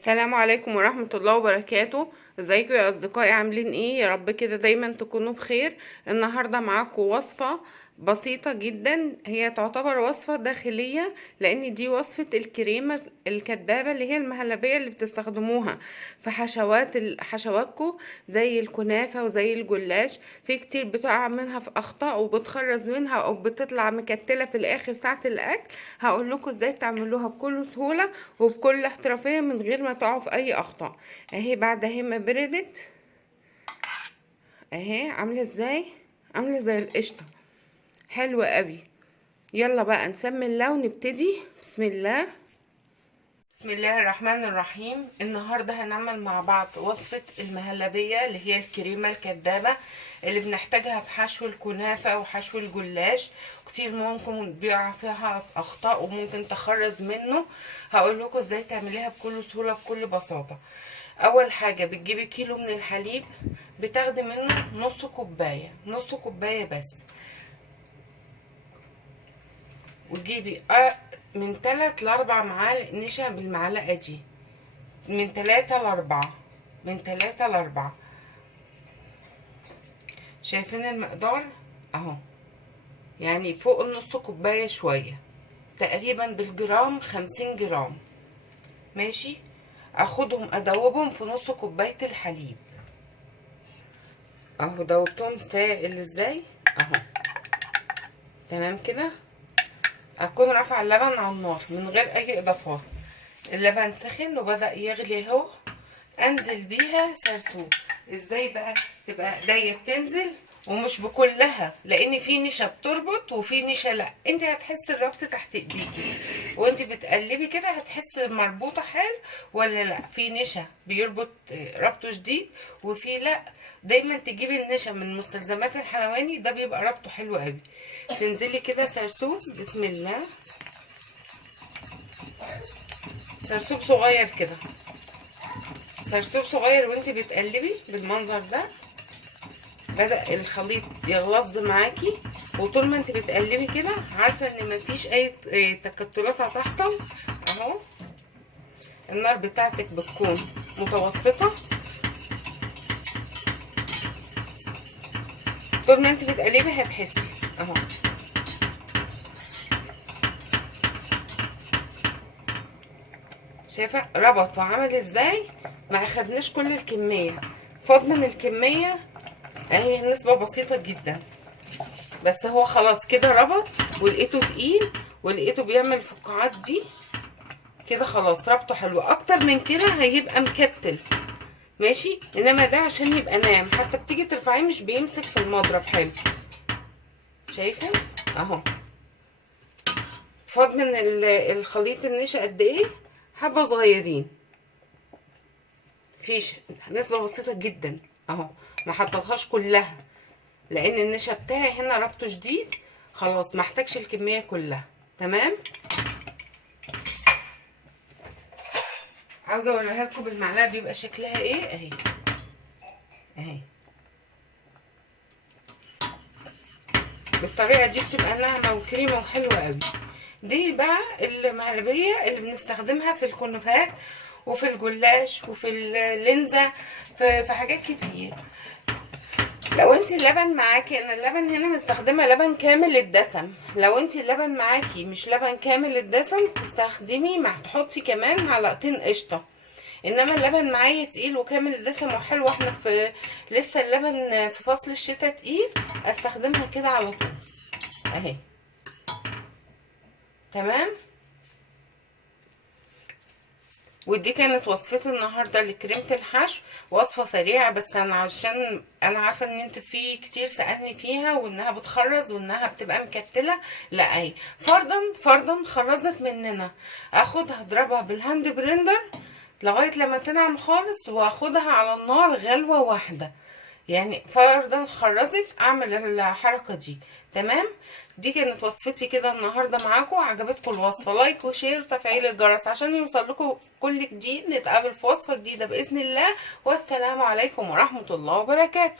السلام عليكم ورحمة الله وبركاته. ازيكم يا اصدقائي؟ عاملين ايه؟ يا رب كده دايما تكونوا بخير. النهاردة معاكم وصفة بسيطة جدا، هي تعتبر وصفة داخلية لان دي وصفة الكريمة الكدابة اللي هي المهلبية اللي بتستخدموها في حشواتكم زي الكنافة وزي الجلاش. في كتير بتقع منها في اخطاء وبتخرز منها او بتطلع مكتلة في الاخر ساعة الاكل. هقول لكم ازاي تعملوها بكل سهولة وبكل احترافية من غير ما تقعوا في اي اخطاء. اهي بعد اهي ما بردت اهي عامله ازاي، عامله زي القشطه، حلوه قوي. يلا بقى نسمي الله ونبتدي. بسم الله. بسم الله الرحمن الرحيم. النهارده هنعمل مع بعض وصفه المهلبيه اللي هي الكريمه الكدابه اللي بنحتاجها في حشو الكنافه وحشو الجلاش. كتير ممكن بيقع فيها في اخطاء وممكن تخرز منه. هقول لكم ازاي تعمليها بكل سهوله بكل بساطه. اول حاجه بتجيبي كيلو من الحليب، بتاخدي منه نص كوبايه، نص كوبايه بس، وتجيبي من 3 ل 4 معالق نشا بالمعلقه دي، من 3 ل 4، من 3 ل 4. شايفين المقدار اهو، يعني فوق النص كوبايه شويه، تقريبا بالجرام 50 جرام. ماشي، اخدهم ادوبهم في نص كوبايه الحليب اهو. دوبتهم سائل ازاي اهو، تمام كده. اكون رافعه اللبن على النار من غير اي اضافات. اللبن سخن وبدأ يغلي اهو، انزل بيها سرسوب. ازاي بقى؟ تبقى ايديا تنزل ومش بكلها، لان في نشا بتربط وفي نشا لا. انت هتحسي الربط تحت ايديكي وانت بتقلبي كده، هتحسي مربوطه حال ولا لا. في نشا بيربط ربطه شديد وفي لا. دايما تجيبي النشا من مستلزمات الحلواني، ده بيبقى ربطه حلو قوي. تنزلي كده سرسوب، بسم الله. سرسوب صغير كده، سرسوب صغير، وانت بتقلبي بالمنظر ده بدأ الخليط يغلظ معاكي. وطول ما انت بتقلبي كده عارفه ان مفيش اي تكتلات هتحصل اهو. النار بتاعتك بتكون متوسطه. طول ما انت بتقلبي هتحسي اهو. شايفه ربط وعمل ازاي؟ ما اخدناش كل الكميه، فاض من الكميه اهي نسبه بسيطه جدا، بس هو خلاص كده ربط ولقيته تقيل ولقيته بيعمل الفقاعات دي كده. خلاص ربطه حلو. اكتر من كده هيبقى مكتل، ماشي. انما ده عشان يبقى ناعم، حتى بتيجي ترفعيه مش بيمسك في المضرب حلو. شايفه اهو. فاض من الخليط النشا قد ايه؟ حبه صغيرين، فيش نسبه بسيطه جدا اهو. ما حطيتهاش كلها لان النشا بتاعي هنا ربطه شديد، خلاص ما احتاجش الكميه كلها. تمام. عاوزه اوريها لكم بالمعلقه بيبقى شكلها ايه اهي اهي. بالطريقه دي بتبقى ناعمه وكريمه وحلوه قوي. دي بقى المهلبيه اللي بنستخدمها في الكنافات وفي الجلاش وفي اللينزه، في حاجات كتير. لو انت اللبن معاكي، انا اللبن هنا مستخدمه لبن كامل الدسم. لو انت اللبن معاكي مش لبن كامل الدسم تستخدمي تحطي كمان معلقتين قشطه. انما اللبن معايا تقيل وكامل الدسم وحلو، احنا في لسه اللبن في فصل الشتاء تقيل، استخدمها كده على طول اهي. تمام. ودي كانت وصفتي النهارده لكريمه الحشو. وصفه سريعه، بس انا عشان انا عارفه ان انت في كتير سالني فيها وانها بتخرز وانها بتبقى مكتله. لا اهي، فرضا خرزت مننا، اخدها اضربها بالهاند بريندر لغايه لما تنعم خالص واخدها على النار غلوه واحده. يعني فرضا خرزت اعمل الحركه دي. تمام. دي كانت وصفتي كده النهارده معاكم. عجبتكم الوصفه لايك وشير وتفعيل الجرس عشان يوصل لكم كل جديد. نتقابل في وصفه جديده باذن الله، والسلام عليكم ورحمه الله وبركاته.